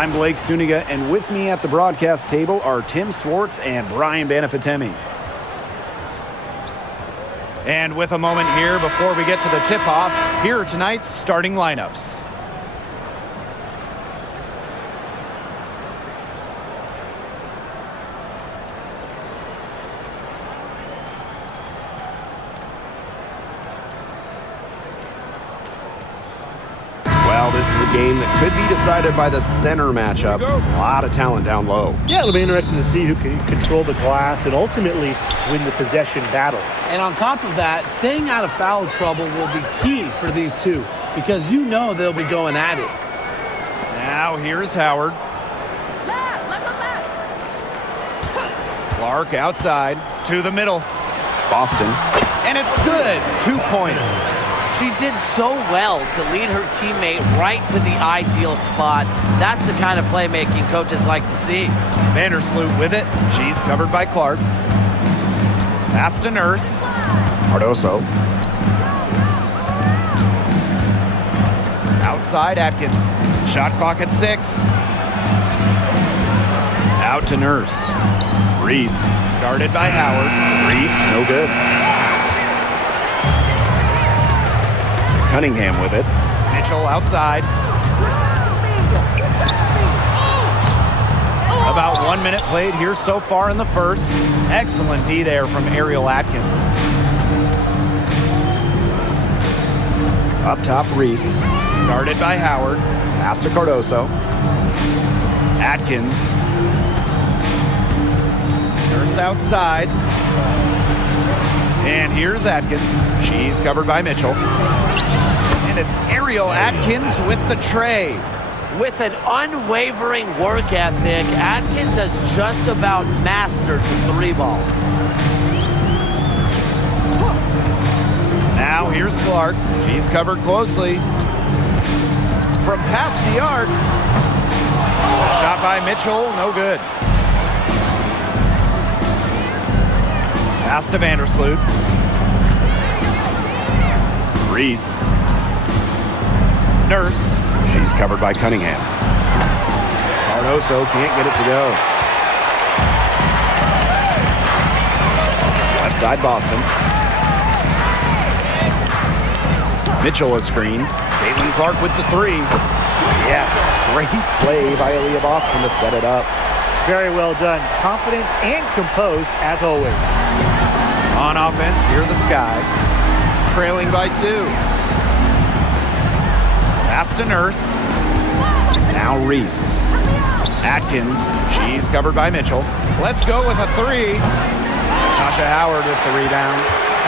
I'm Blake Suniga, and with me at the broadcast table are Tim Swartz and Brian Banafitemi. And with a moment here before we get to the tip-off, here are tonight's starting lineups. Well, this is a game that could be decided by the center matchup. A lot of talent down low. Yeah, it'll be interesting to see who can control the glass and ultimately win the possession battle. And on top of that, staying out of foul trouble will be key for these two because you know they'll be going at it. Now here's Howard. Clark outside to the middle. Boston. And it's good. 2 points. She did so well to lead her teammate right to the ideal spot. That's the kind of playmaking coaches like to see. Vandersloot with it. She's covered by Clark. Pass to Nurse. Cardoso. Outside Atkins. Shot clock at 6. Out to Nurse. Reese. Guarded by Howard. Reese, no good. Cunningham with it. Mitchell outside. About 1 minute played here so far in the first. Excellent D there from Ariel Atkins. Up top, Reese. Guarded by Howard. Pass to Cardoso. Atkins. Nurse outside. And here's Atkins. She's covered by Mitchell. And it's Ariel Atkins with the tray. With an unwavering work ethic, Atkins has just about mastered the three ball. Now here's Clark. She's covered closely. From past the arc. Shot by Mitchell, no good. Pass to Vandersloot. Reese. Nurse. She's covered by Cunningham. Cardoso can't get it to go. Left side, Boston. Mitchell is screened. Caitlin Clark with the 3. Yes, great play by Aaliyah Boston to set it up. Very well done. Confident and composed as always. On offense, here the Sky. Trailing by 2. Pass to Nurse. Now Reese. Atkins. She's covered by Mitchell. Let's go with a 3. Tasha Howard with the rebound.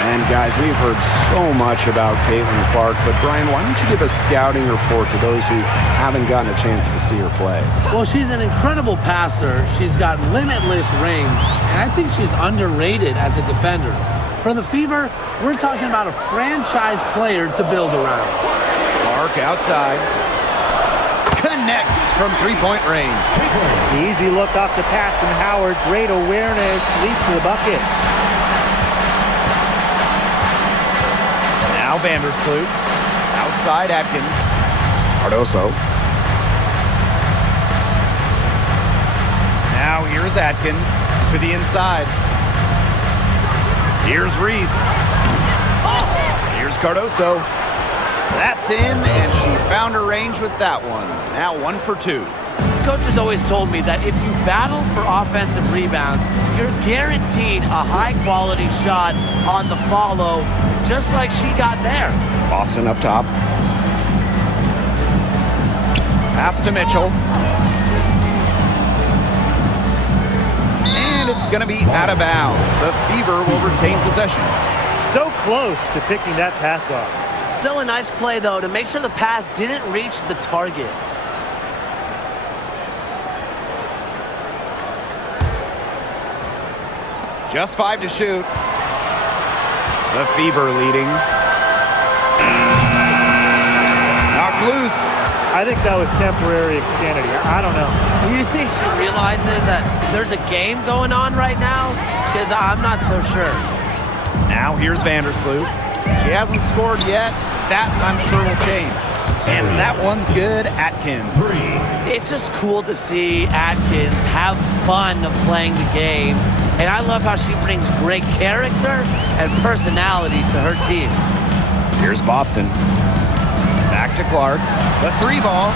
And guys, we've heard so much about Caitlin Clark, but Brian, why don't you give a scouting report to those who haven't gotten a chance to see her play? Well, she's an incredible passer. She's got limitless range, and I think she's underrated as a defender. For the Fever, we're talking about a franchise player to build around. Clark outside. Connects from three-point range. Easy look off the pass from Howard. Great awareness. Leads to the bucket. Now Vandersloot. Outside Atkins. Cardoso. Now here's Atkins to the inside. Here's Reese. Here's Cardoso. That's in, and she found her range with that one. Now 1 for 2. Coach has always told me that if you battle for offensive rebounds, you're guaranteed a high-quality shot on the follow, just like she got there. Boston up top. Pass to Mitchell. And it's going to be out of bounds. The Fever will retain possession. So close to picking that pass off. Still a nice play, though, to make sure the pass didn't reach the target. Just 5 to shoot. The Fever leading. Knocked loose. I think that was temporary insanity. I don't know. You think she realizes that there's a game going on right now? Because I'm not so sure. Now here's Vandersloot. She hasn't scored yet. That, I'm sure, will change. And that one's good. Atkins. It's just cool to see Atkins have fun playing the game. And I love how she brings great character and personality to her team. Here's Boston. Back to Clark. The 3-ball.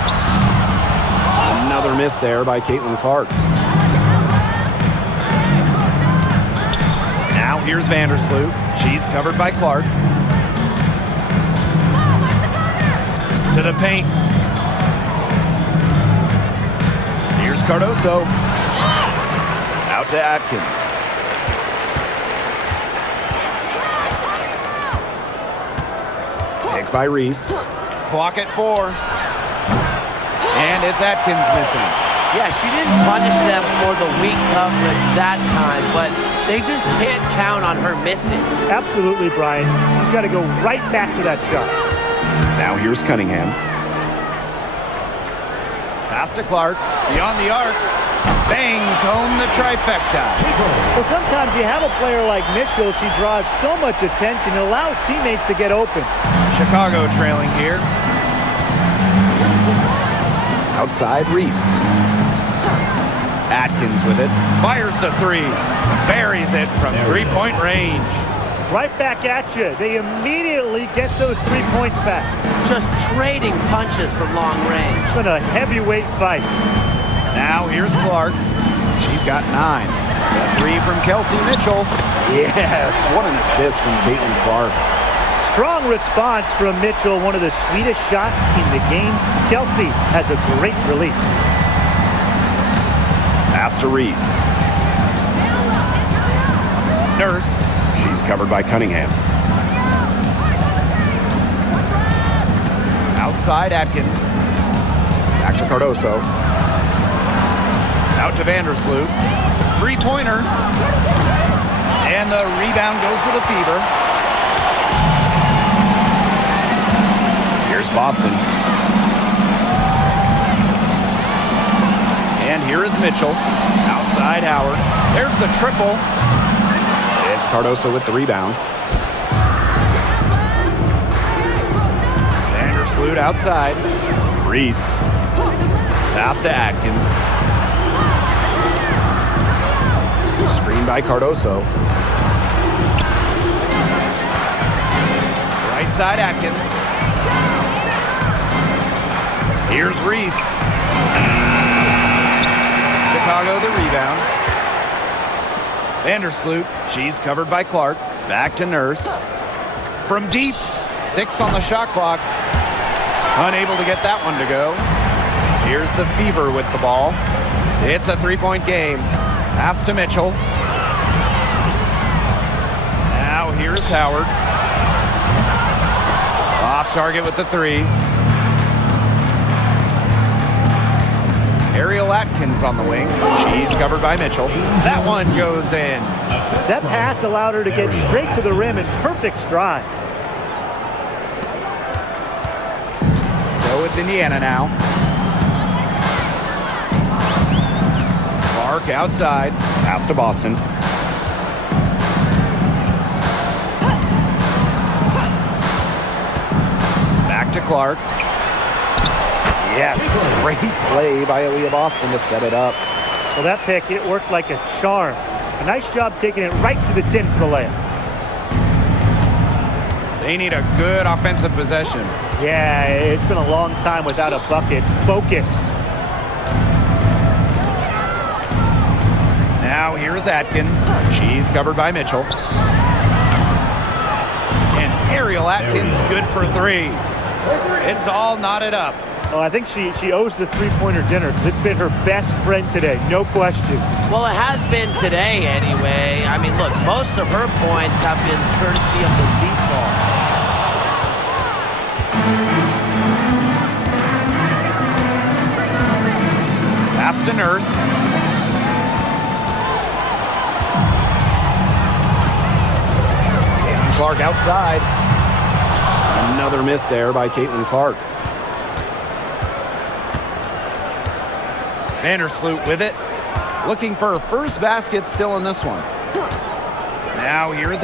Another miss there by Caitlin Clark. Now here's Vandersloot. She's covered by Clark. To the paint. Here's Cardoso. Out to Atkins. Pick by Reese. Clock at 4. And it's Atkins missing. Yeah, she didn't punish them for the weak coverage that time, but they just can't count on her missing. Absolutely, Brian. She's got to go right back to that shot. Now here's Cunningham. Pass to Clark. Beyond the arc. Bangs home the trifecta. Well, sometimes you have a player like Mitchell. She draws so much attention. It allows teammates to get open. Chicago trailing here. Outside Reese. Atkins with it. Fires the 3. Buries it from three-point range. Right back at you. They immediately get those 3 points back. Just trading punches from long range. It's been a heavyweight fight. Now here's Clark. She's got 9. The 3 from Kelsey Mitchell. Yes, what an assist from Caitlin Clark. Strong response from Mitchell, one of the sweetest shots in the game. Kelsey has a great release. Pass to Reese. Nurse. She's covered by Cunningham. Outside Atkins. Back to Cardoso. Out to Vandersloot. 3-pointer. And the rebound goes to the Fever. Here's Boston. And here is Mitchell. Outside Howard. There's the triple. It's Cardoso with the rebound. Vandersloot outside. Reese. Pass to Atkins. Screen by Cardoso. Right side Atkins. Here's Reese. Chicago the rebound. Vandersloot. She's covered by Clark. Back to Nurse. From deep. 6 on the shot clock. Unable to get that one to go. Here's the Fever with the ball. It's a 3-point game. Pass to Mitchell. Now here's Howard. Off target with the 3. Ariel Atkins on the wing. She's covered by Mitchell. That one goes in. That pass allowed her to get straight to the rim in perfect stride. So it's Indiana now. Clark outside. Pass to Boston. Back to Clark. Yes, great play by Aaliyah Boston to set it up. Well, that pick, it worked like a charm. A nice job taking it right to the tin for the layup. They need a good offensive possession. Yeah, it's been a long time without a bucket. Focus. Now here's Atkins. She's covered by Mitchell. And Ariel Atkins good for 3. It's all knotted up. Oh, I think she owes the three-pointer dinner. It's been her best friend today, no question. Well, it has been today anyway. I mean, look, most of her points have been courtesy of the deep ball. Pass to Nurse. Caitlin Clark outside. Another miss there by Caitlin Clark. Vandersloot with it. Looking for her first basket still in this one. Now here is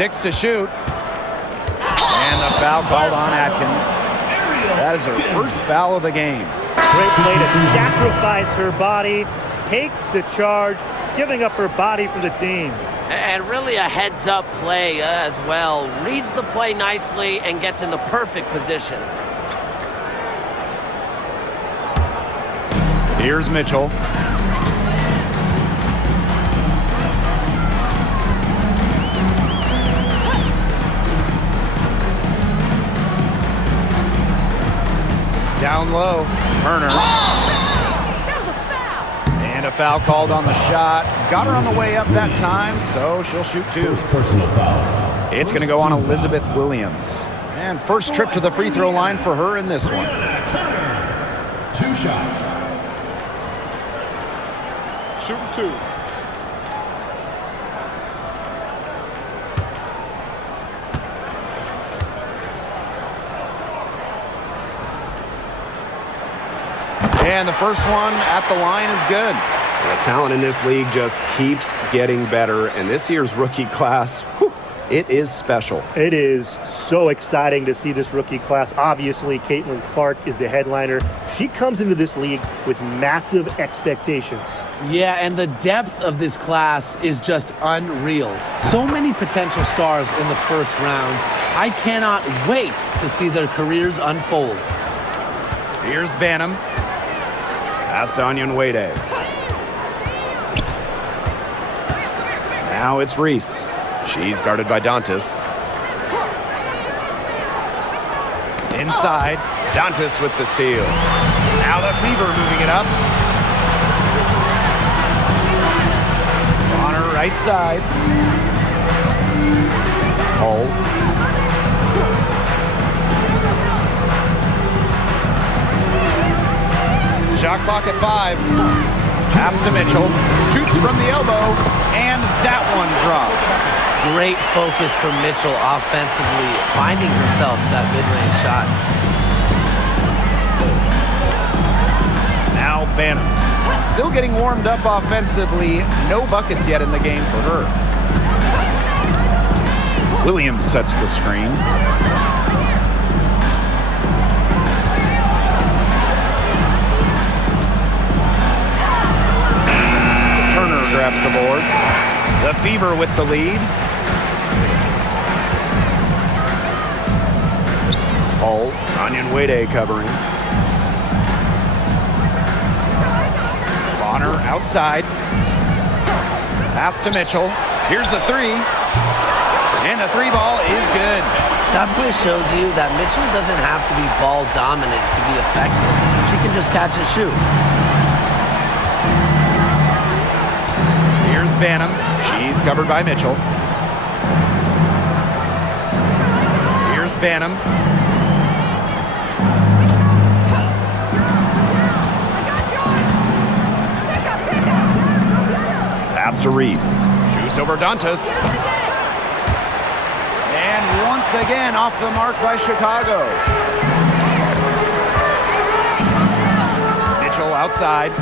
6 to shoot. And the foul called on Atkins. That is her first foul of the game. Great play to sacrifice her body, take the charge, giving up her body for the team. And really a heads-up play as well. Reads the play nicely and gets in the perfect position. Here's Mitchell. Down low, Turner. And a foul called on the shot. Got her on the way up that time, so she'll shoot 2. It's going to go on Elizabeth Williams. And first trip to the free throw line for her in this one. 2 shots. Shooting 2. And the first one at the line is good. The talent in this league just keeps getting better, and this year's rookie class, whew, it is special. It is so exciting to see this rookie class. Obviously, Caitlin Clark is the headliner. She comes into this league with massive expectations. Yeah, and the depth of this class is just unreal. So many potential stars in the first round. I cannot wait to see their careers unfold. Here's Banham. Past Onion Wade. Now it's Reese. She's guarded by Dantas. Inside, Dantas with the steal. Now the Fever moving it up. On her right side. Hull. Shot clock at 5. Pass to Mitchell. Shoots from the elbow. And that one drops. Great focus from Mitchell offensively, finding herself that mid-range shot. Now Banham. Still getting warmed up offensively. No buckets yet in the game for her. Williams sets the screen. Turner grabs the board. The Fever with the lead. Hull. Onion Wade covering. Bonner outside. Pass to Mitchell. Here's the 3. And the 3 ball is good. That play shows you that Mitchell doesn't have to be ball dominant to be effective. She can just catch and shoot. Here's Banham. She's covered by Mitchell. Here's Banham. Pass to Reese. Shoots over Dantas. And once again off the mark by Chicago. Mitchell outside.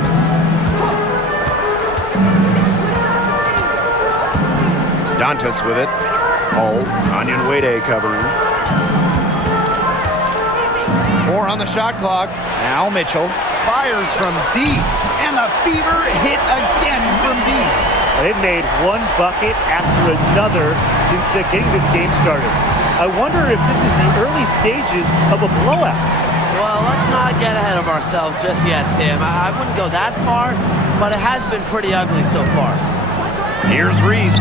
Dantas with it. Hull. Onion Wade covering. 4 on the shot clock. Now Mitchell fires from deep. And the Fever hit again from deep. They've made one bucket after another since getting this game started. I wonder if this is the early stages of a blowout. Well, let's not get ahead of ourselves just yet, Tim. I wouldn't go that far, but it has been pretty ugly so far. Here's Reese.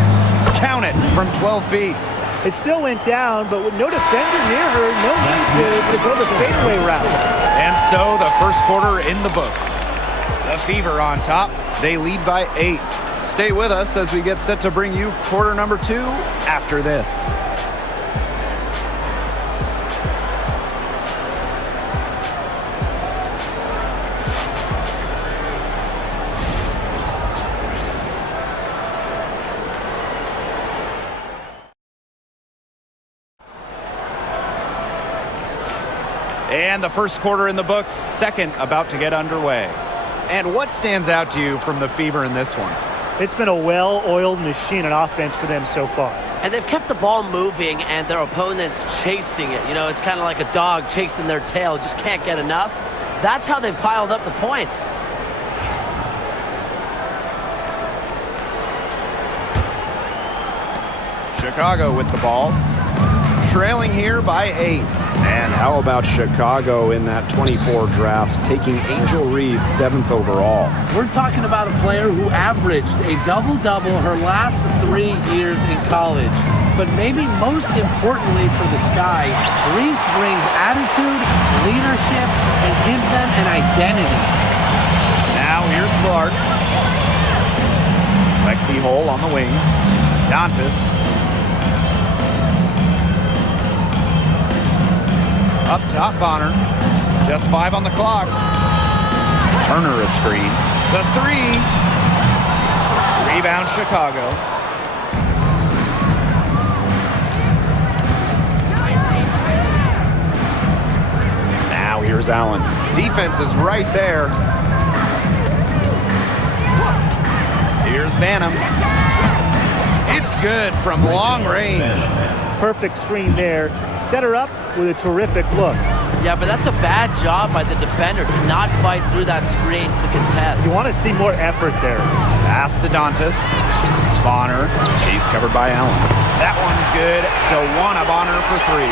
Count it from 12 feet. It still went down, but with no defender near her, no need to go the fadeaway route. And so the first quarter in the books. The Fever on top. They lead by 8. Stay with us as we get set to bring you quarter number 2 after this. And the first quarter in the books, second about to get underway. And what stands out to you from the Fever in this one? It's been a well-oiled machine on offense for them so far. And they've kept the ball moving and their opponents chasing it. You know, it's kind of like a dog chasing their tail, just can't get enough. That's how they've piled up the points. Chicago with the ball, trailing here by 8. And how about Chicago in that 24 draft, taking Angel Reese 7th overall? We're talking about a player who averaged a double-double her last 3 years in college. But maybe most importantly for the Sky, Reese brings attitude, leadership, and gives them an identity. Now here's Clark. Lexi Hole on the wing. Dantas. Up top, Bonner. Just 5 on the clock. Turner a screen. The 3. Rebound, Chicago. Now here's Allen. Defense is right there. Here's Banham. It's good from long range. Perfect screen there. Set her up with a terrific look. Yeah, but that's a bad job by the defender to not fight through that screen to contest. You want to see more effort there. Pass to Dantas. Bonner. She's covered by Allen. That one's good. DeWanna Bonner for 3.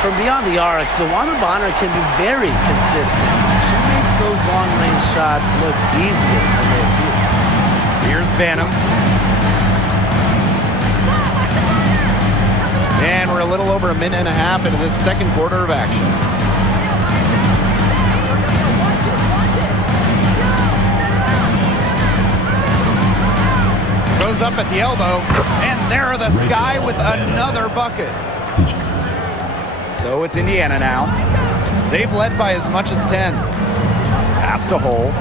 From beyond the arc, DeWanna Bonner can be very consistent. She makes those long-range shots look easier than they appear. Here's Banham. And we're a little over a minute and a half into this second quarter of action. Goes up at the elbow, and there are the Sky with another bucket. So it's Indiana now. They've led by as much as 10. Pass to Hole.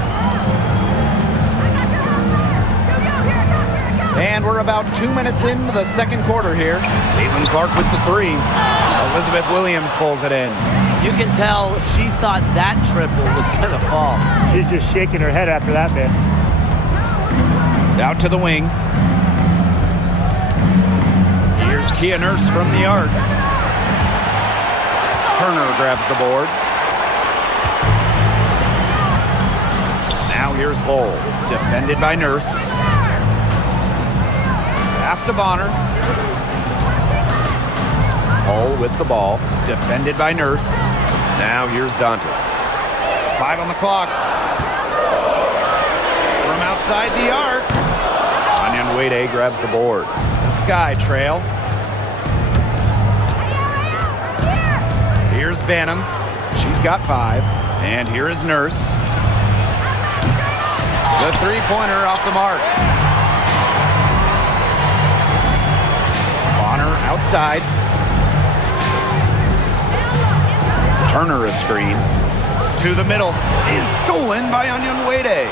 And we're about 2 minutes into the second quarter here. Caitlin Clark with the 3. Elizabeth Williams pulls it in. You can tell she thought that triple was going to fall. She's just shaking her head after that miss. Out to the wing. Here's Kia Nurse from the arc. Turner grabs the board. Now here's Hole, defended by Nurse. Pass to Bonner. Hole with the ball, defended by Nurse. Now here's Dantas. 5 on the clock. From outside the arc. Onion Wade grabs the board. The Sky trail. Here's Banham. She's got 5. And here is Nurse. The 3-pointer off the mark. Bonner outside. Turner a screen. To the middle. And stolen by Onion Wade.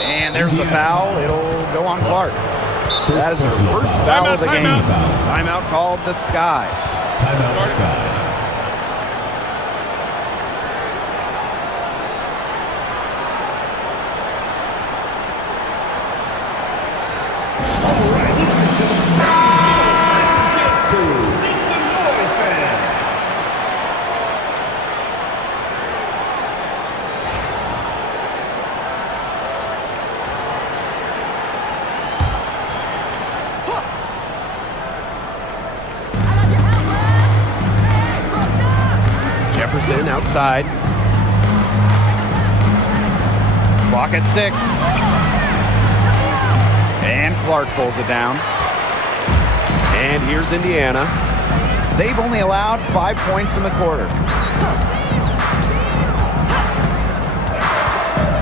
And there's the foul. It'll go on Clark. That is her first foul of the game. Timeout called the Sky. Timeout Sky. Jefferson outside. Clock at 6. And Clark pulls it down. And here's Indiana. They've only allowed 5 points in the quarter.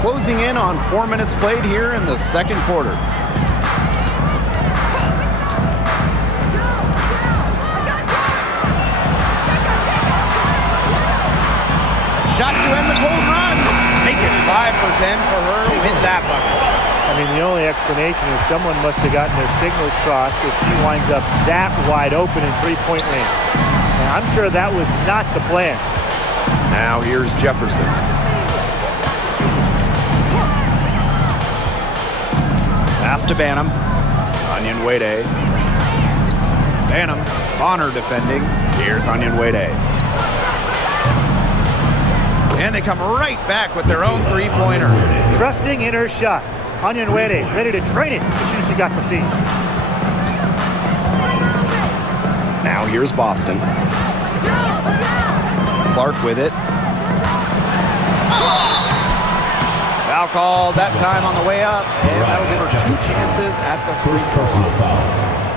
Closing in on 4 minutes played here in the second quarter. Shot to end the cold run. Make it 5 for 10 for her with that bucket. I mean, the only explanation is someone must have gotten their signals crossed if she winds up that wide open in three-point range. And I'm sure that was not the plan. Now here's Jefferson. Pass to Banham. Onion Wade. Banham. Bonner defending. Here's Onion Wade. And they come right back with their own three-pointer. Trusting in her shot. Onion Wade ready to train it as soon as she got the feed. Now here's Boston. Clark with it. Foul called that time on the way up. And that'll give her 2 chances at the free throw.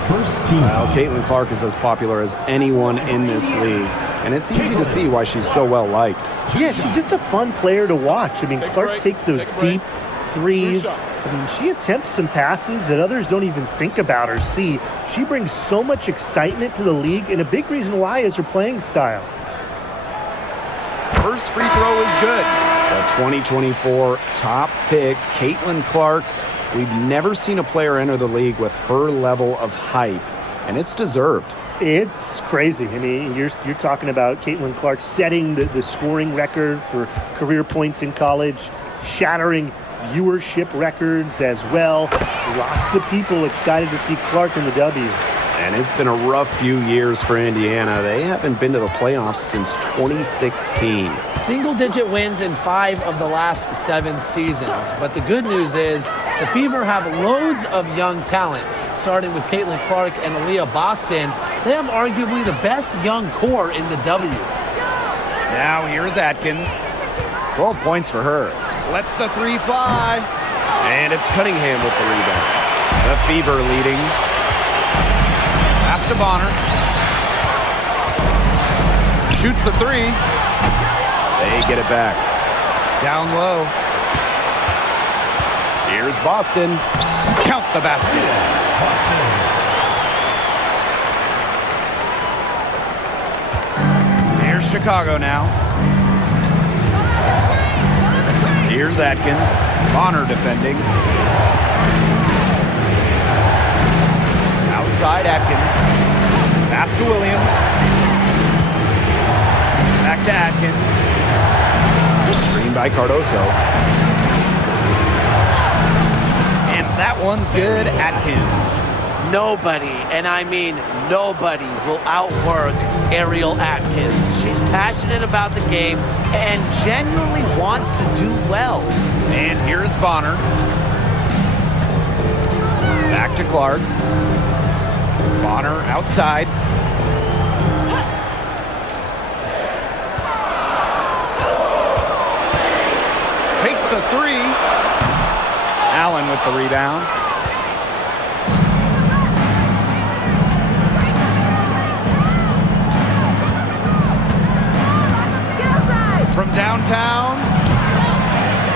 First team. Well, Caitlin Clark is as popular as anyone in this league, and it's easy to see why she's so well liked. Yeah, she's just a fun player to watch. I mean, Clark takes those deep threes. I mean, she attempts some passes that others don't even think about or see. She brings so much excitement to the league, and a big reason why is her playing style. First free throw is good. The 2024 top pick, Caitlin Clark. We've never seen a player enter the league with her level of hype, and it's deserved. It's crazy. I mean, you're talking about Caitlin Clark setting the scoring record for career points in college, shattering viewership records as well. Lots of people excited to see Clark in the W. And it's been a rough few years for Indiana. They haven't been to the playoffs since 2016. Single-digit wins in 5 of the last 7 seasons. But the good news is the Fever have loads of young talent. Starting with Caitlin Clark and Aaliyah Boston, they have arguably the best young core in the W. Now here's Atkins. 12 points for her. Lets the 3 fly. And it's Cunningham with the rebound. The Fever leading. Pass to Bonner. Shoots the 3. They get it back. Down low. Here's Boston. Count the basket. Here's Chicago now. Here's Atkins. Bonner defending. Outside Atkins. Pass to Williams. Back to Atkins. Screen by Cardoso. And that one's good. Atkins. Nobody, and I mean nobody, will outwork Ariel Atkins. She's passionate about the game and genuinely wants to do well. And here's Bonner. Back to Clark. Bonner outside. Takes the 3. Allen with the rebound. From downtown.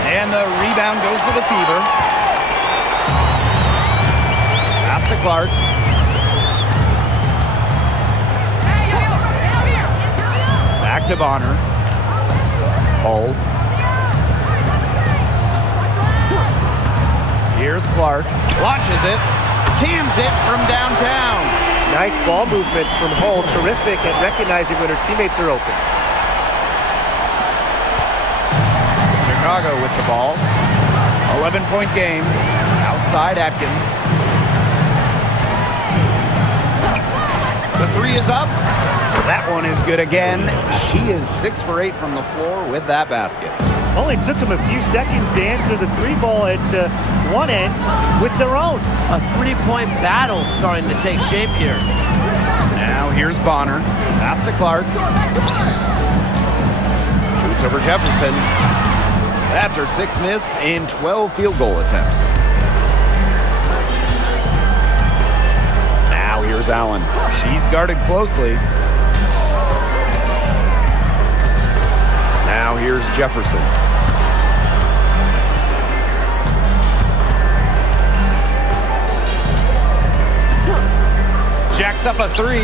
And the rebound goes to the Fever. Pass to Clark. Back to Bonner. Hold. Here's Clark. Launches it. Cans it from downtown. Nice ball movement from Hull. Terrific at recognizing when her teammates are open. Chicago with the ball. 11-point game. Outside Atkins. The 3 is up. That one is good again. She is 6 for 8 from the floor with that basket. Only took them a few seconds to answer the 3 ball at one end with their own. A 3-point battle starting to take shape here. Now here's Bonner. Pass to Clark. Shoots over Jefferson. That's her 6th miss in 12 field goal attempts. Now here's Allen. She's guarded closely. Now here's Jefferson. Jacks up a 3.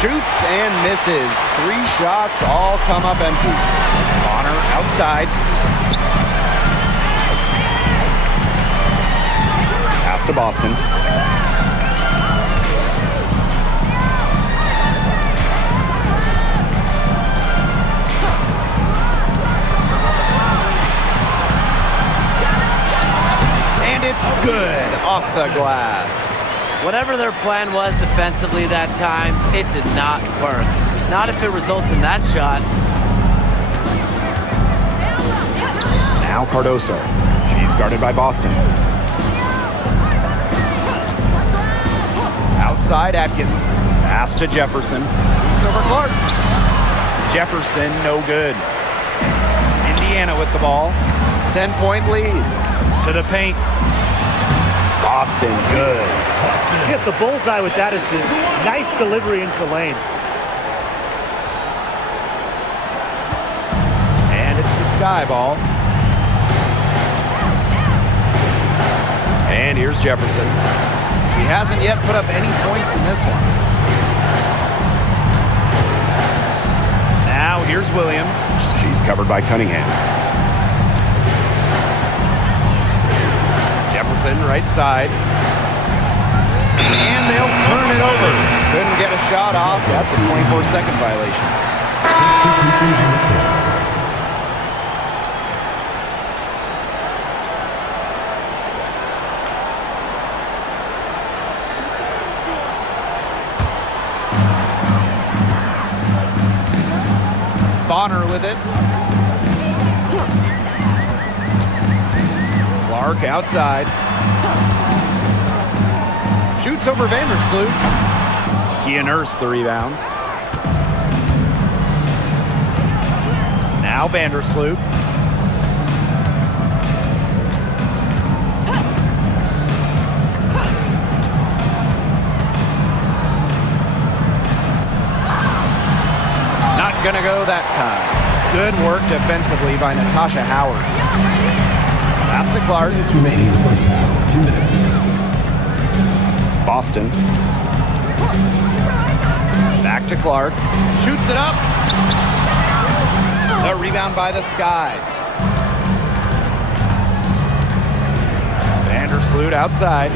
Shoots and misses. 3 shots all come up empty. Bonner outside. Pass to Boston. And it's the glass. Whatever their plan was defensively that time, it did not work. Not if it results in that shot. Now Cardoso. She's guarded by Boston. Outside Atkins. Pass to Jefferson. Shoots over Clark. Jefferson, no good. Indiana with the ball. 10-point lead. To the paint. Boston, good. Hit the bullseye with that assist. Nice delivery into the lane. And it's the Sky ball. And here's Jefferson. He hasn't yet put up any points in this one. Now here's Williams. She's covered by Cunningham. Jefferson, right side. And they'll turn it over. Couldn't get a shot off. That's a 24-second violation. Bonner with it. Clark outside. Shoots over Vandersloot. Kia Nurse the rebound. Now Vandersloot. Not gonna go that time. Good work defensively by Natasha Howard. Pass to Clark. Remaining in the first half. 2 minutes. Boston. Back to Clark. Shoots it up. The rebound by the Sky. Vandersloot outside.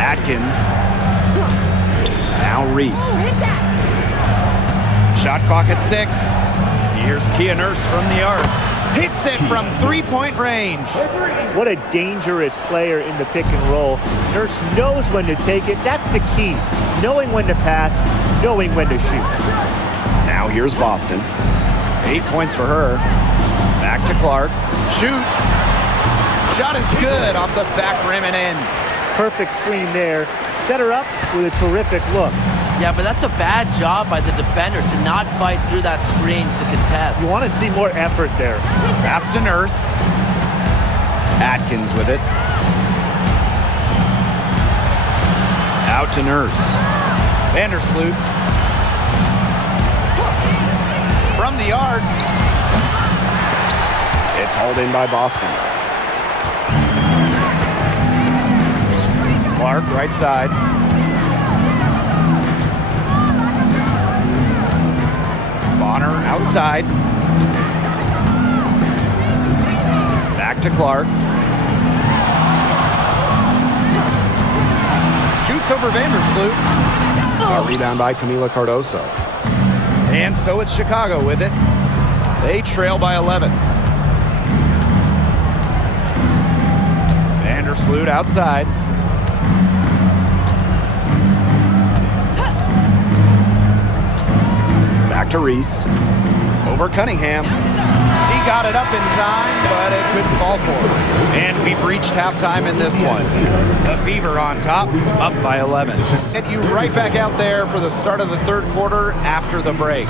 Atkins. Now Reese. Shot clock at 6. Here's Kia Nurse from the arc. Hits it from 3-point range. What a dangerous player in the pick and roll. Nurse knows when to take it. That's the key. Knowing when to pass, knowing when to shoot. Now here's Boston. 8 points for her. Back to Clark. Shoots. Shot is good off the back rim and in. Perfect screen there. Set her up with a terrific look. Yeah, but that's a bad job by the defender to not fight through that screen to contest. You want to see more effort there. Pass to Nurse. Atkins with it. Out to Nurse. Vandersloot. From the arc. It's hauled in by Boston. Clark, right side. Bonner outside. Back to Clark. Shoots over Vandersloot. A rebound by Camila Cardoso. And so it's Chicago with it. They trail by 11. Vandersloot outside. Back to Reese. Over Cunningham. He got it up in time, but it couldn't fall for him. And we've reached halftime in this one. The Fever on top, up by 11. Get you right back out there for the start of the third quarter after the break.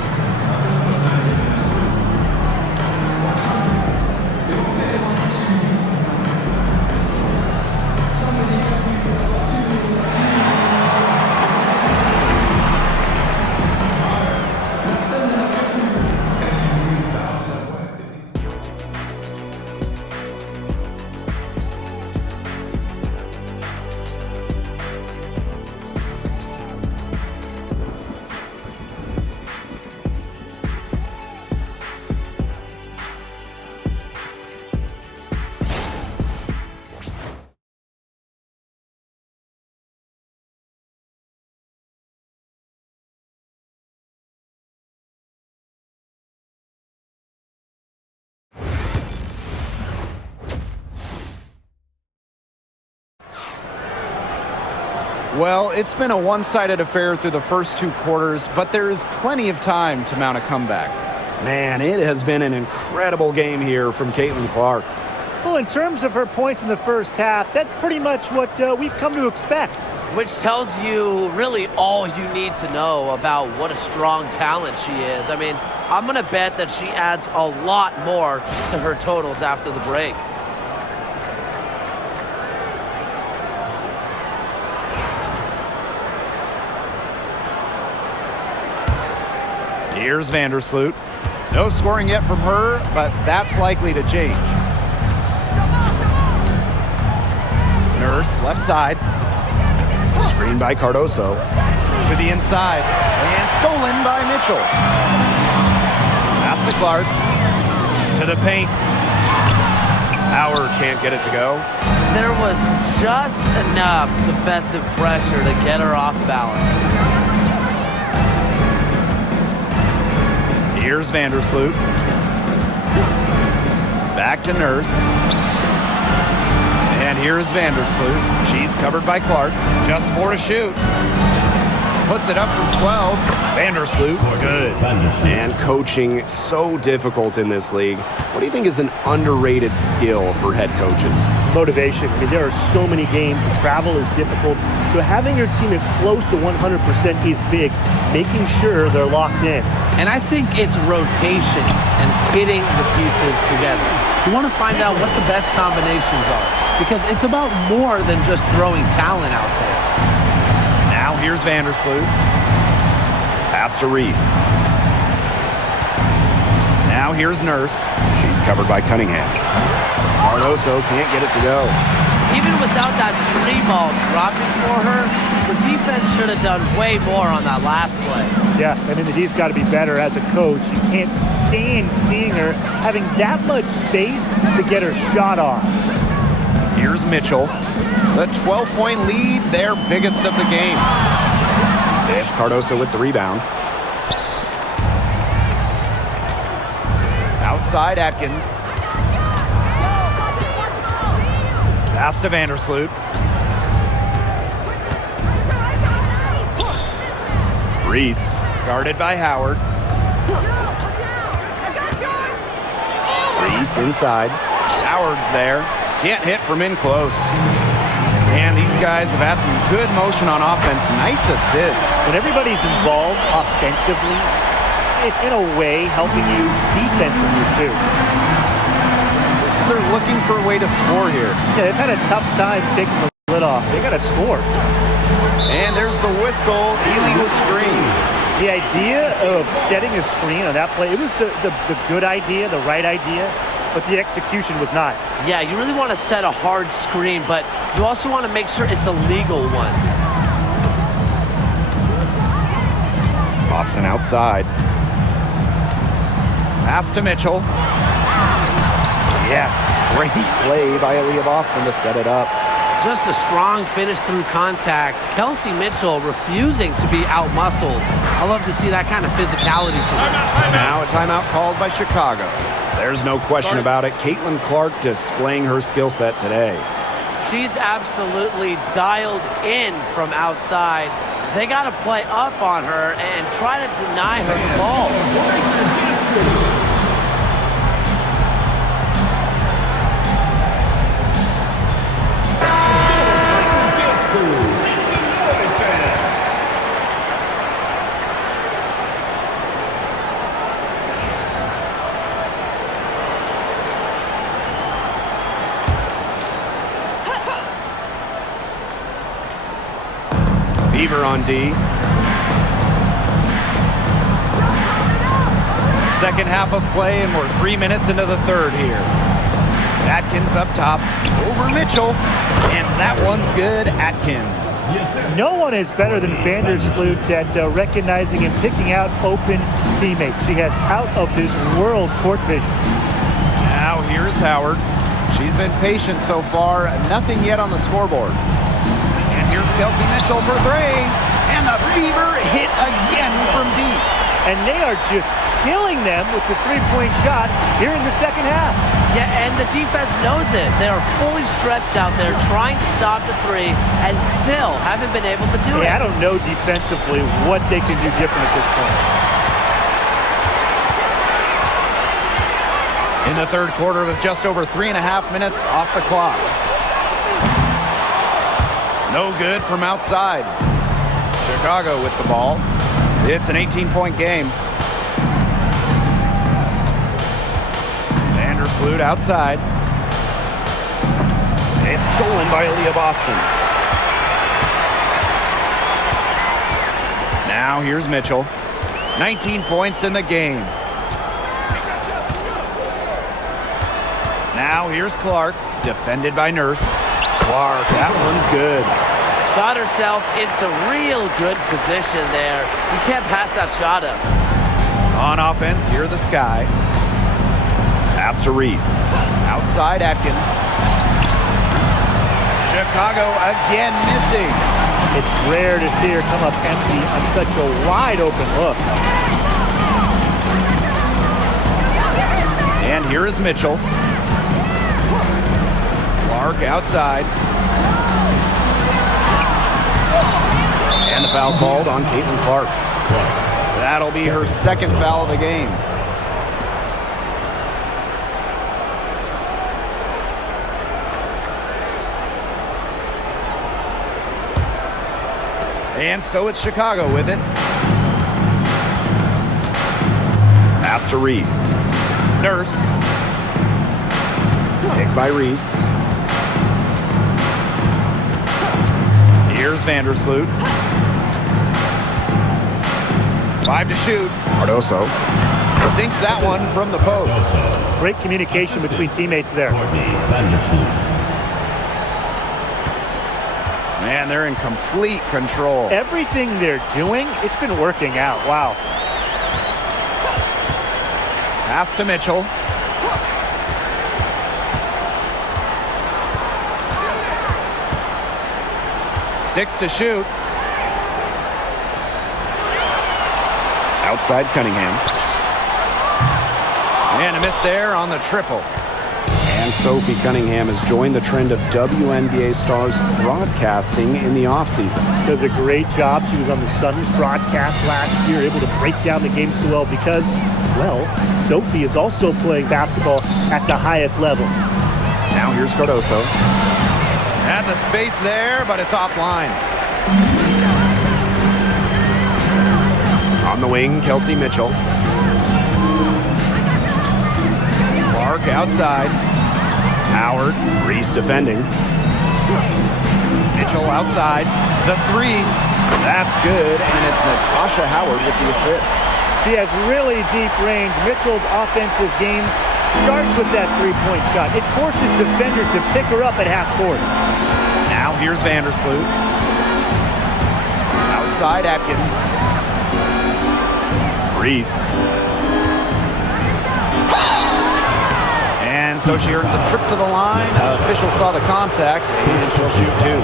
Well, it's been a one-sided affair through the first 2 quarters, but there is plenty of time to mount a comeback. Man, it has been an incredible game here from Caitlin Clark. Well, in terms of her points in the first half, that's pretty much what we've come to expect. Which tells you really all you need to know about what a strong talent she is. I mean, I'm going to bet that she adds a lot more to her totals after the break. Here's Vandersloot. No scoring yet from her, but that's likely to change. Nurse, left side. Screen by Cardoso. To the inside. And stolen by Mitchell. Pass to Clark. To the paint. Howard can't get it to go. There was just enough defensive pressure to get her off balance. Here's Vandersloot. Back to Nurse. And here's Vandersloot. She's covered by Clark. Just 4 to shoot. Puts it up from 12. Vandersloot. Good. And coaching so difficult in this league. What do you think is an underrated skill for head coaches? Motivation. I mean, there are so many games. Travel is difficult. So having your team at close to 100% is big. Making sure they're locked in. And I think it's rotations and fitting the pieces together. You want to find out what the best combinations are, because it's about more than just throwing talent out there. Now here's Vandersloot. Pass to Reese. Now here's Nurse. She's covered by Cunningham. Cardoso can't get it to go. Even without that 3 ball dropping for her, the defense should have done way more on that last play. Yeah, I mean, the D's got to be better as a coach. You can't stand seeing her having that much space to get her shot off. Here's Mitchell. The 12-point lead, their biggest of the game. It's Cardoso with the rebound. Outside Atkins. Pass to Vandersloot. Reese. Guarded by Howard. Reese inside. Howard's there. Can't hit from in close. And these guys have had some good motion on offense. Nice assists. When everybody's involved offensively, it's in a way helping you defensively too. They're looking for a way to score here. Yeah, they've had a tough time taking the lid off. They got to score. And there's the whistle. Illegal screen. The idea of setting a screen on that play, it was the good idea, the right idea, but the execution was not. Yeah, you really want to set a hard screen, but you also want to make sure it's a legal one. Boston outside. Pass to Mitchell. Yes, great play by Aaliyah Boston to set it up. Just a strong finish through contact. Kelsey Mitchell refusing to be out-muscled. I love to see that kind of physicality from her. Now a timeout called by Chicago. There's no question about it. Caitlin Clark displaying her skill set today. She's absolutely dialed in from outside. They got to play up on her and try to deny her the ball. Beaver on D. Second half of play, and we're 3 minutes into the third here. Atkins up top, over Mitchell, and that one's good. Atkins. No one is better than Vandersloot at recognizing and picking out open teammates. She has out of this world court vision. Now here's Howard. She's been patient so far, nothing yet on the scoreboard. And here's Kelsey Mitchell for 3, and the Fever hit again from deep. and they are just killing them with the three-point shot here in the second half. Yeah, and the defense knows it. They are fully stretched out there trying to stop the three and still haven't been able to do it. I don't know defensively what they can do different at this point. In the third quarter with just over 3.5 minutes off the clock. No good from outside. Chicago with the ball. It's an 18-point game. Vandersloot outside. It's stolen by Aaliyah Boston. Now here's Mitchell. 19 points in the game. Now here's Clark, defended by Nurse. Clark, that one's good. Got herself into real good position there. You can't pass that shot up. On offense, here the Sky. Pass to Reese. Outside Atkins. Chicago again missing. It's rare to see her come up empty on such a wide open look. And here is Mitchell. Clark outside. And the foul called on Caitlin Clark. That'll be her second foul of the game. And so it's Chicago with it. Pass to Reese. Nurse. Picked by Reese. Here's Vandersloot. 5 to shoot. Cardoso. Sinks that one from the post. Great communication between teammates there. Man, they're in complete control. Everything they're doing, it's been working out. Wow. Pass to Mitchell. Six to shoot. Outside Cunningham. And a miss there on the triple. And Sophie Cunningham has joined the trend of WNBA stars broadcasting in the offseason. Does a great job. She was on the Suns broadcast last year, able to break down the game so well because, well, Sophie is also playing basketball at the highest level. Now here's Cardoso. Had the space there, but it's offline. On the wing, Kelsey Mitchell. Clark outside. Howard, Reese defending. Mitchell outside. The three. That's good, and it's Natasha Howard with the assist. She has really deep range. Mitchell's offensive game starts with that three-point shot. It forces defenders to pick her up at half court. Now here's Vandersloot. Outside Atkins. Reese. And so she earns a trip to the line. Official saw the contact, and she'll shoot two.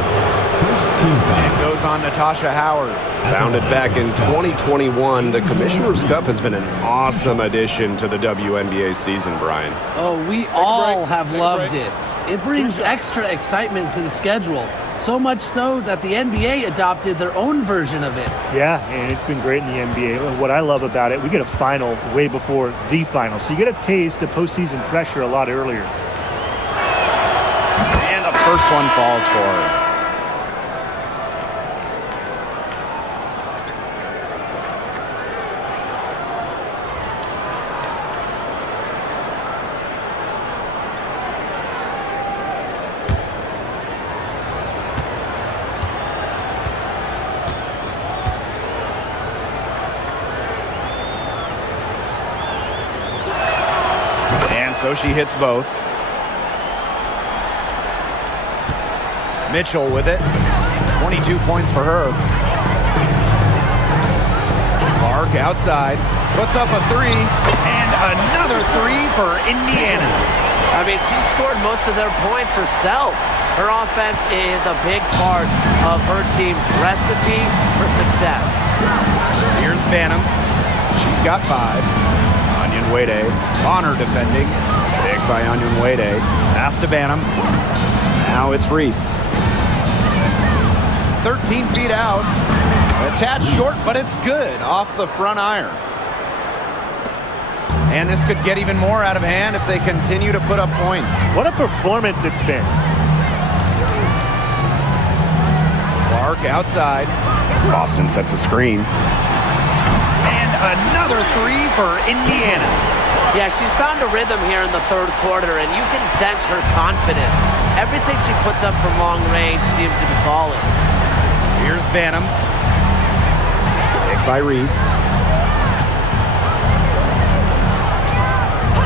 And goes on Natasha Howard. Founded back in 2021, the Commissioner's Cup has been an awesome addition to the WNBA season, Brian. Oh, we all have loved it. It brings extra excitement to the schedule. So much so that the NBA adopted their own version of it. Yeah, and it's been great in the NBA. What I love about it, we get a final way before the final. So you get a taste of postseason pressure a lot earlier. And the first one falls for her. So she hits both. Mitchell with it. 22 points for her. Clark outside. Puts up a three. And another three for Indiana. I mean, she scored most of their points herself. Her offense is a big part of her team's recipe for success. Here's Banham. She's got 5. Onion Wade on her defending. Big by Onion Wade. Pass to Banham. Now it's Reese. 13 feet out. Attached short, but it's good off the front iron. And this could get even more out of hand if they continue to put up points. What a performance it's been. Clark outside. Boston sets a screen. And another 3 for Indiana. Yeah, she's found a rhythm here in the third quarter, and you can sense her confidence. Everything she puts up from long range seems to be falling. Here's Banham. Pick by Reese.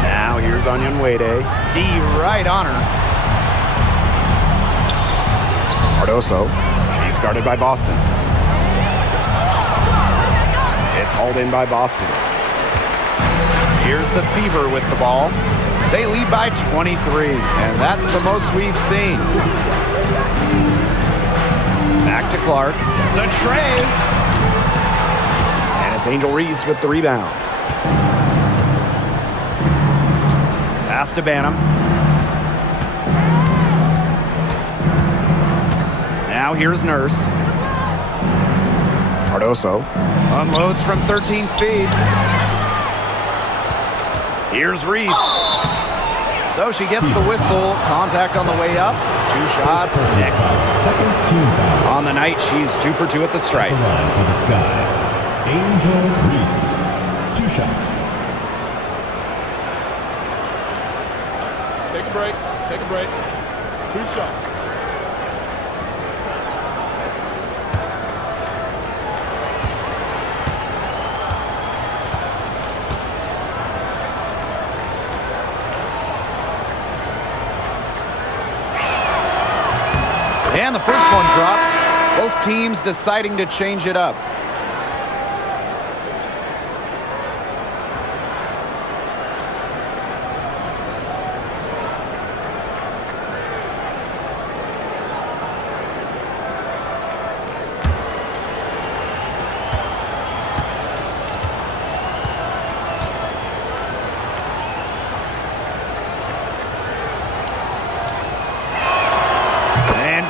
Now here's Onion Wade. D right on her. Cardoso. She's guarded by Boston. It's hauled in by Boston. Here's the Fever with the ball. They lead by 23, and that's the most we've seen. Back to Clark. The tray. And it's Angel Reese with the rebound. Pass to Banham. Now here's Nurse. Cardoso. Unloads from 13 feet. Here's Reese. So she gets the whistle. Contact on the way up. 2 shots. Second team foul. On the night, she's 2 for 2 at the stripe. Line for the Sky. Angel Reese. 2 shots. Take a break. Take a break. 2 shots. And the first one drops. Both teams deciding to change it up.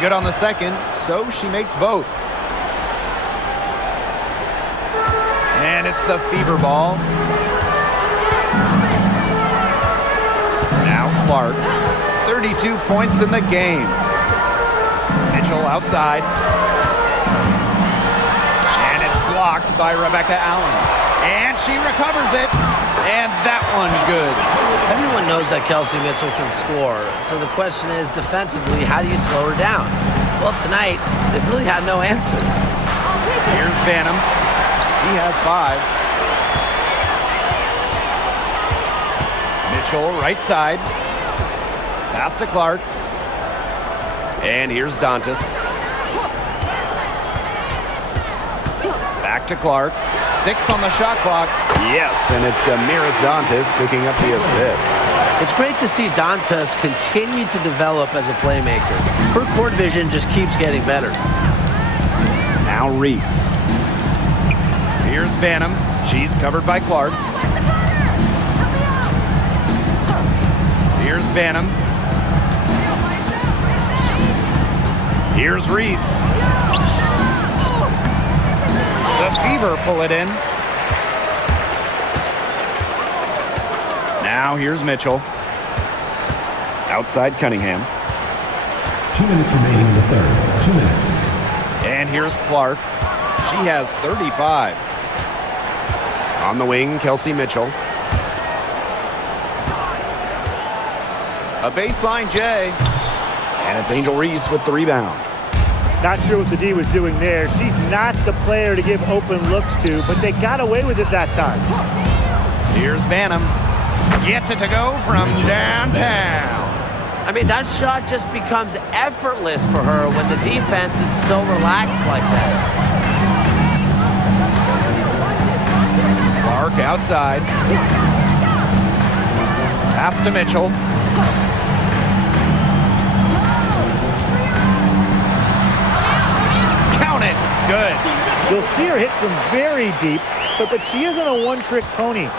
Good on the second, so she makes both. And it's the Fever ball. Now Clark, 32 points in the game. Mitchell outside. And it's blocked by Rebecca Allen. And she recovers it. And that one's good. Everyone knows that Kelsey Mitchell can score, so the question is, defensively, how do you slow her down? Well, tonight, they've really had no answers. Here's Banham. He has 5. Mitchell, right side. Pass to Clark. And here's Dantas. Back to Clark. 6 on the shot clock. Yes, and it's Damaris Dantas picking up the assist. It's great to see Dantas continue to develop as a playmaker. Her court vision just keeps getting better. Now Reese. Here's Banham. She's covered by Clark. Here's Banham. Here's Reese. The Fever pull it in. Now here's Mitchell. Outside Cunningham. 2 minutes remaining in the third. 2 minutes. And here's Clark. She has 35. On the wing, Kelsey Mitchell. A baseline J. And it's Angel Reese with the rebound. Not sure what the D was doing there. She's not the player to give open looks to, but they got away with it that time. Here's Banham. Gets it to go from downtown. I mean, that shot just becomes effortless for her when the defense is so relaxed like that. Clark outside. Pass to Mitchell. Count it. Good. You'll see her hit from very deep. but she isn't a one-trick pony.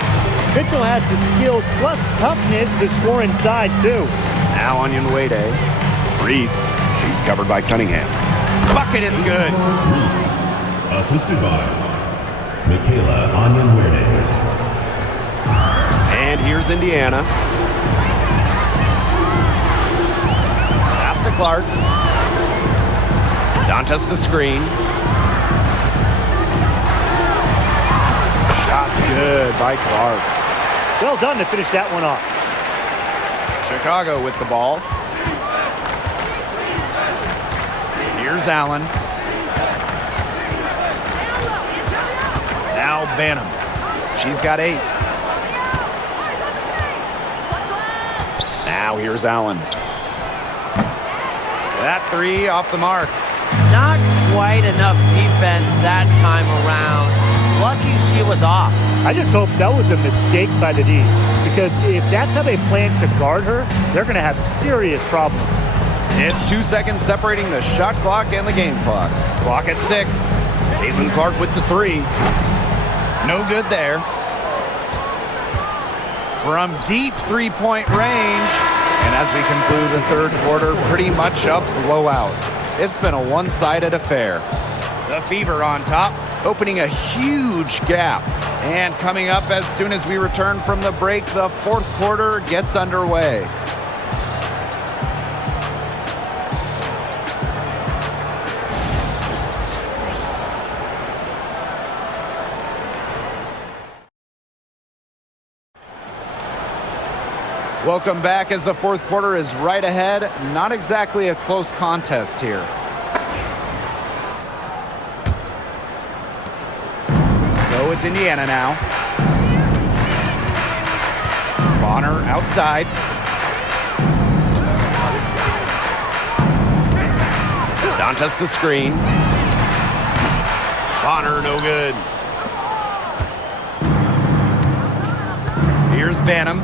Mitchell has the skills plus toughness to score inside, too. Now Onion Wade. Reese, she's covered by Cunningham. Bucket is good. Reese, assisted by Michaela Onyenwerde. And here's Indiana. Pass to Clark. Dantas the screen. Shot's good by Clark. Well done to finish that one off. Chicago with the ball. Here's Allen. Now Banham. She's got 8. Now here's Allen. That 3 off the mark. Not quite enough defense that time around. Lucky she was off. I just hope that was a mistake by the D, because if that's how they plan to guard her, they're going to have serious problems. It's 2 seconds separating the shot clock and the game clock. Clock at 6. Caitlin Clark with the 3. No good there. From deep three-point range. And as we conclude the third quarter, pretty much a blowout. It's been a one-sided affair. The Fever on top, opening a huge gap. And coming up as soon as we return from the break, the fourth quarter gets underway. Welcome back as the fourth quarter is right ahead. Not exactly a close contest here. So it's Indiana now. Bonner outside. Dantas the screen. Bonner no good. Here's Banham.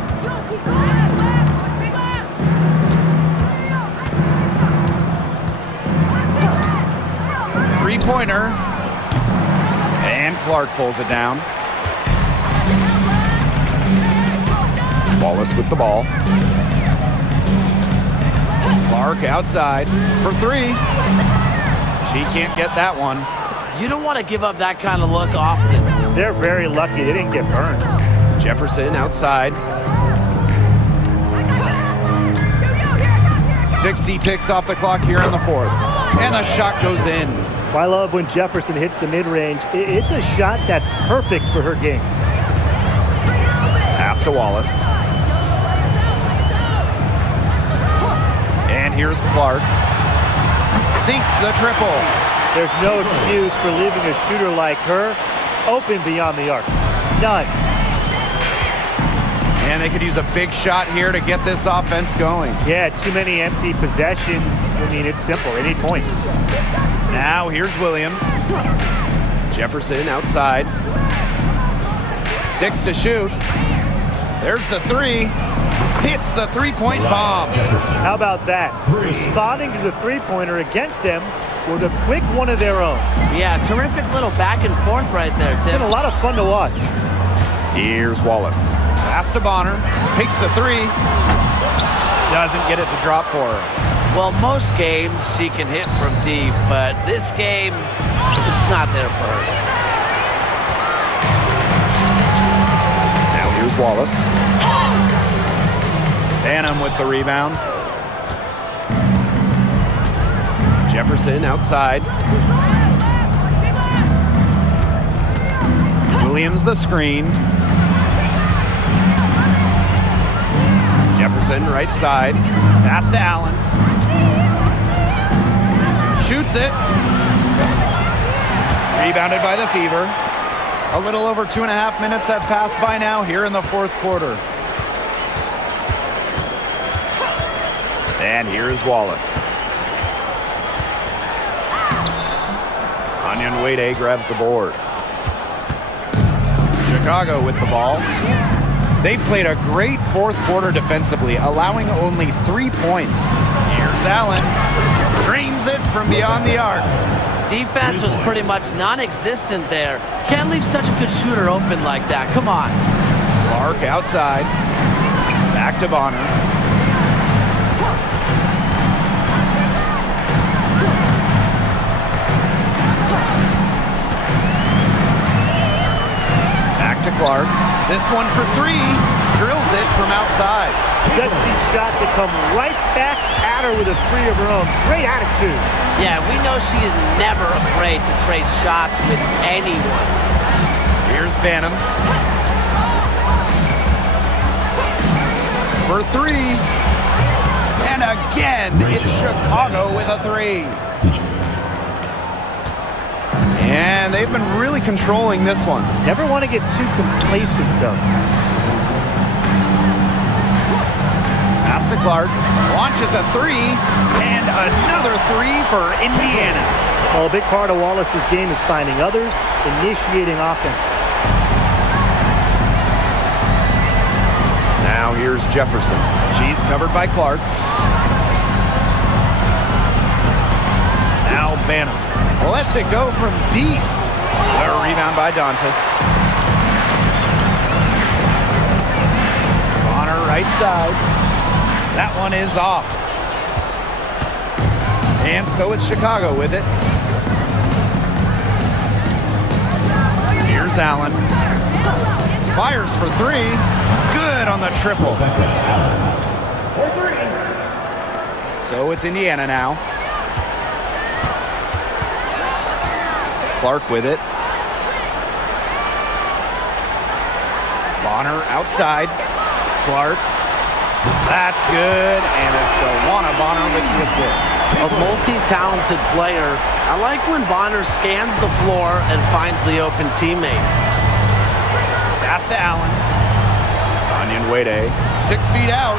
Three-pointer. And Clark pulls it down. Wallace with the ball. Clark outside for 3. She can't get that one. You don't want to give up that kind of look often. They're very lucky they didn't get burned. Jefferson outside. 60 ticks off the clock here in the fourth. And the shot goes in. I love when Jefferson hits the mid-range. It's a shot that's perfect for her game. Pass to Wallace. And here's Clark. Sinks the triple. There's no excuse for leaving a shooter like her open beyond the arc. None. And they could use a big shot here to get this offense going. Yeah, too many empty possessions. I mean, it's simple. They need points. Now here's Williams. Jefferson outside. 6 to shoot. There's the 3. Hits the three-point bomb. How about that? Responding to the three-pointer against them with a quick one of their own. Yeah, terrific little back and forth right there, Tim. It's been a lot of fun to watch. Here's Wallace. Pass to Bonner. Takes the 3. Doesn't get it to drop for her. Well, most games she can hit from deep, but this game, it's not there for her. Now here's Wallace. Banham with the rebound. Jefferson outside. Williams the screen. Jefferson right side. Pass to Allen. Shoots it. Rebounded by the Fever. A little over 2.5 minutes have passed by now here in the fourth quarter. And here's Wallace. Onion Wade grabs the board. Chicago with the ball. They played a great fourth quarter defensively, allowing only 3 points. Here's Allen. Drains it from beyond the arc. Defense was pretty much non-existent there. Can't leave such a good shooter open like that. Come on. Clark outside. Back to Bonner. Back to Clark. This one for three. Drills it from outside. Gutsy shot to come right back at her with a three of her own. Great attitude. Yeah, we know she is never afraid to trade shots with anyone. Here's Banham. For three. And again, it's Chicago with a three. And they've been really controlling this one. Never want to get too complacent, though. Pass to Clark. Launches a three. And another three for Indiana. Well, a big part of Wallace's game is finding others, initiating offense. Now here's Jefferson. She's covered by Clark. Now Banham lets it go from deep. A rebound by Dantas. Bonner right side. That one is off. And so it's Chicago with it. Here's Allen. Fires for three. Good on the triple. So it's Indiana now. Clark with it. Bonner outside. Clark. That's good. And it's DeWanna Bonner with the assist. A multi-talented player. I like when Bonner scans the floor and finds the open teammate. Pass to Allen. Onion Wade, 6 feet out.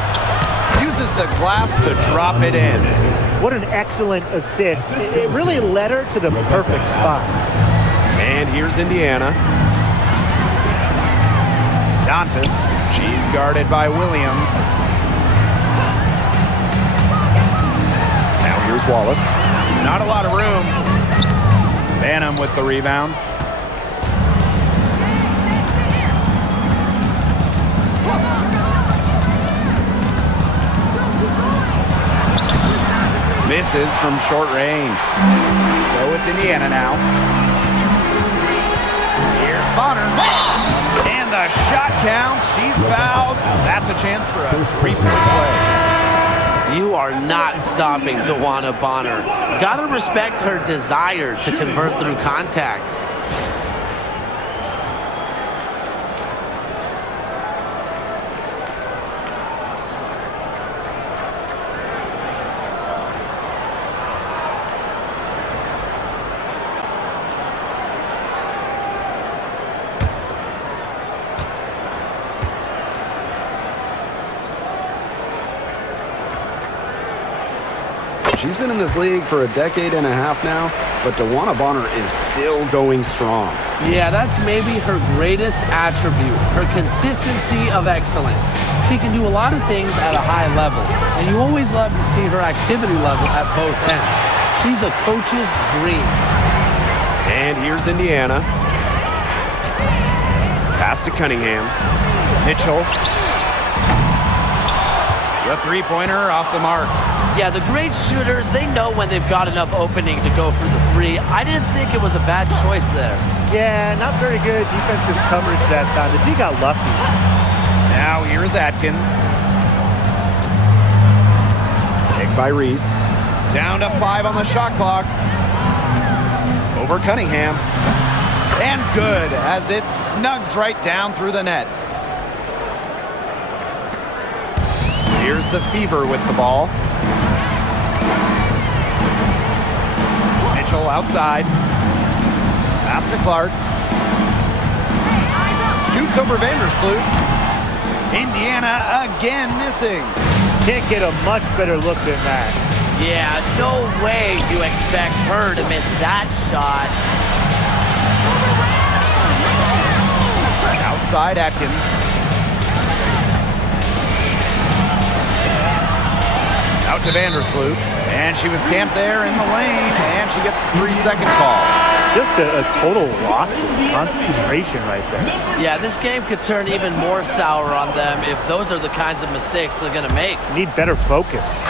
Uses the glass to drop it in. What an excellent assist. It really led her to the perfect spot. And here's Indiana. Dantas. She's guarded by Williams. Now here's Wallace. Not a lot of room. Banham with the rebound. Misses from short range. So it's Indiana now. Here's Bonner. And the shot counts. She's fouled. That's a chance for a three-point play. You are not stopping DeWanna Bonner. Gotta respect her desire to convert through contact. She's been in this league for a decade and a half now, but DeWanna Bonner is still going strong. Yeah, that's maybe her greatest attribute, her consistency of excellence. She can do a lot of things at a high level, and you always love to see her activity level at both ends. She's a coach's dream. And here's Indiana. Pass to Cunningham. Mitchell. The three-pointer off the mark. Yeah, the great shooters, they know when they've got enough opening to go for the three. I didn't think it was a bad choice there. Yeah, not very good defensive coverage that time. The D got lucky. Now here's Atkins. Picked by Reese. Down to 5 on the shot clock. Over Cunningham. And good as it snugs right down through the net. Here's the Fever with the ball. Mitchell outside. Pass to Clark. Shoots over Vandersloot. Indiana again missing. Can't get a much better look than that. Yeah, no way you expect her to miss that shot. Outside Atkins. Out to Vandersloot. And she was camped there in the lane, and she gets a 3-second call. Just a total loss of concentration right there. Yeah, this game could turn even more sour on them if those are the kinds of mistakes they're going to make. Need better focus.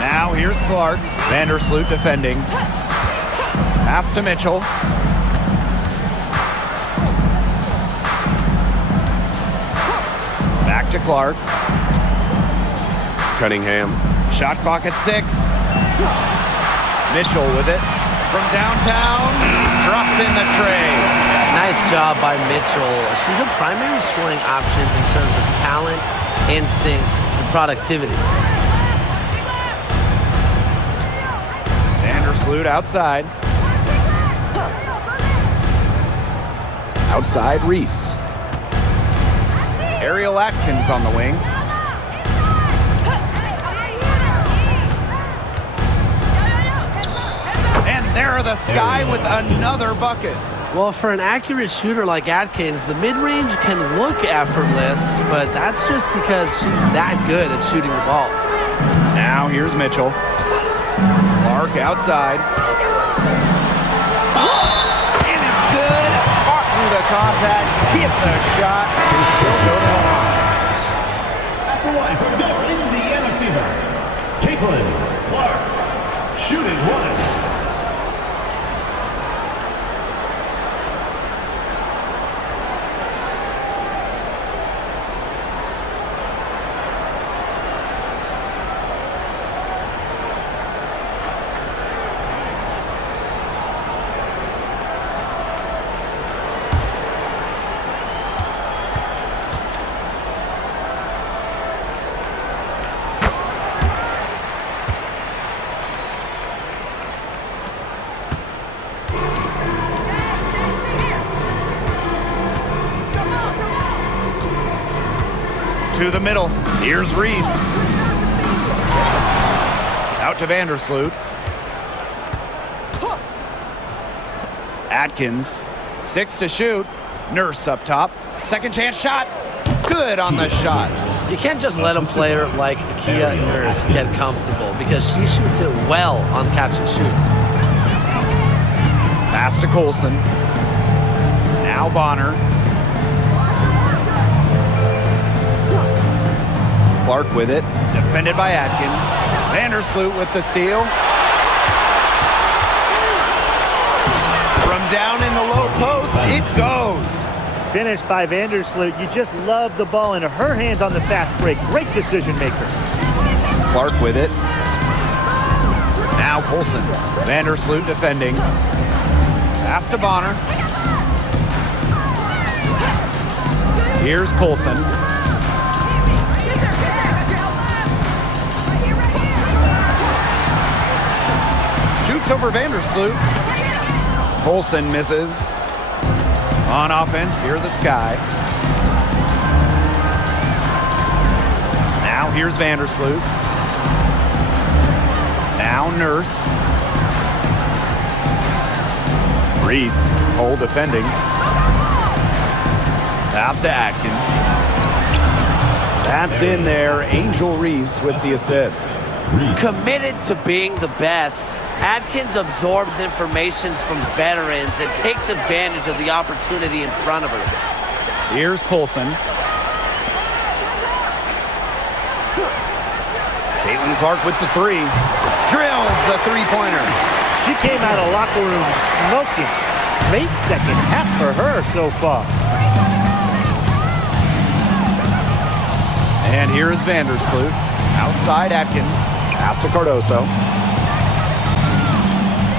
Now here's Clark. Vandersloot defending. Pass to Mitchell. Back to Clark. Cunningham. Shot clock at 6. Mitchell with it. From downtown. Drops in the tray. Nice job by Mitchell. She's a primary scoring option in terms of talent, instincts, and productivity. Vandersloot outside. Outside, Reese. Ariel Atkins on the wing. And there the Sky with another bucket. Well, for an accurate shooter like Atkins, the mid-range can look effortless, but that's just because she's that good at shooting the ball. Now here's Mitchell. Clark outside. And it's good. Fought through the contact. Hits a shot. And she'll go to the line. At the line from Indiana Fever, Caitlin Clark, shooting 1. To the middle. Here's Reese. Out to Vandersloot. Atkins. 6 to shoot. Nurse up top. Second chance shot. Good on the shots. You can't just let a player like Kia Nurse get comfortable because she shoots it well on catch and shoots. Pass to Colson. Now Bonner. Clark with it. Defended by Atkins. Vandersloot with the steal. From down in the low post, it goes. Finished by Vandersloot. You just love the ball in her hands on the fast break. Great decision maker. Clark with it. Now Colson. Vandersloot defending. Pass to Bonner. Here's Colson. Shoots over Vandersloot. Colson misses. On offense, here the Sky. Now here's Vandersloot. Now Nurse. Reese, Cole defending. Pass to Atkins. That's in there. Angel Reese with the assist. Committed to being the best, Atkins absorbs information from veterans and takes advantage of the opportunity in front of her. Here's Colson. Caitlin Clark with the 3. Drills the three-pointer. She came out of locker room smoking. Great second half for her so far. And here is Vandersloot. Outside Atkins. Pass to Cardoso.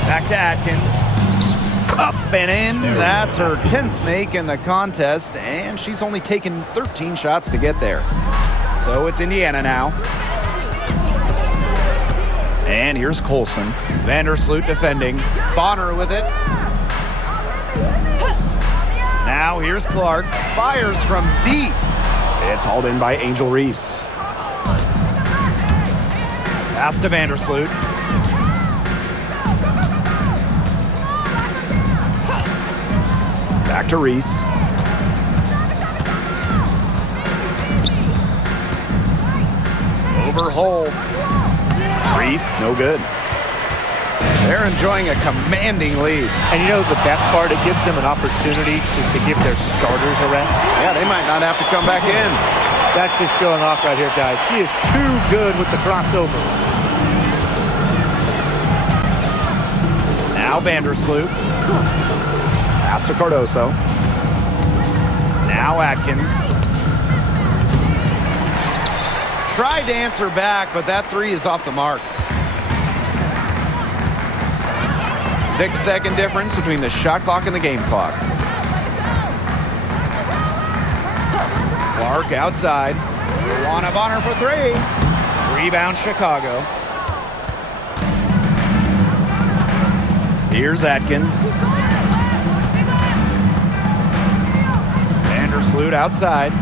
Back to Atkins. Up and in. That's her 10th make in the contest, and she's only taken 13 shots to get there. So it's Indiana now. And here's Colson. Vandersloot defending. Bonner with it. Now here's Clark. Fires from deep. It's hauled in by Angel Reese. Pass to Vandersloot. Back to Reese. Fever hold. Reese, no good. They're enjoying a commanding lead. And you know the best part? It gives them an opportunity to give their starters a rest. Yeah, they might not have to come back in. That's just showing off right here, guys. She is too good with the crossover. Now Vandersloot. Pass to Cardoso. Now Atkins. Tried to answer back, but that three is off the mark. 6-second difference between the shot clock and the game clock. Clark outside. Luana Bonner for three. Rebound Chicago. Here's Atkins. Vandersloot outside.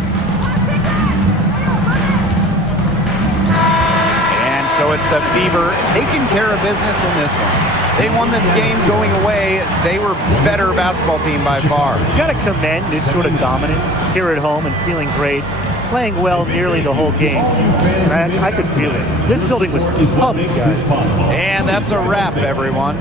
And so it's the Fever taking care of business in this one. They won this game going away. They were better basketball team by far. You got to commend this sort of dominance here at home and feeling great, playing well nearly the whole game. And I could feel it. This building was pumped, guys. And that's a wrap, everyone.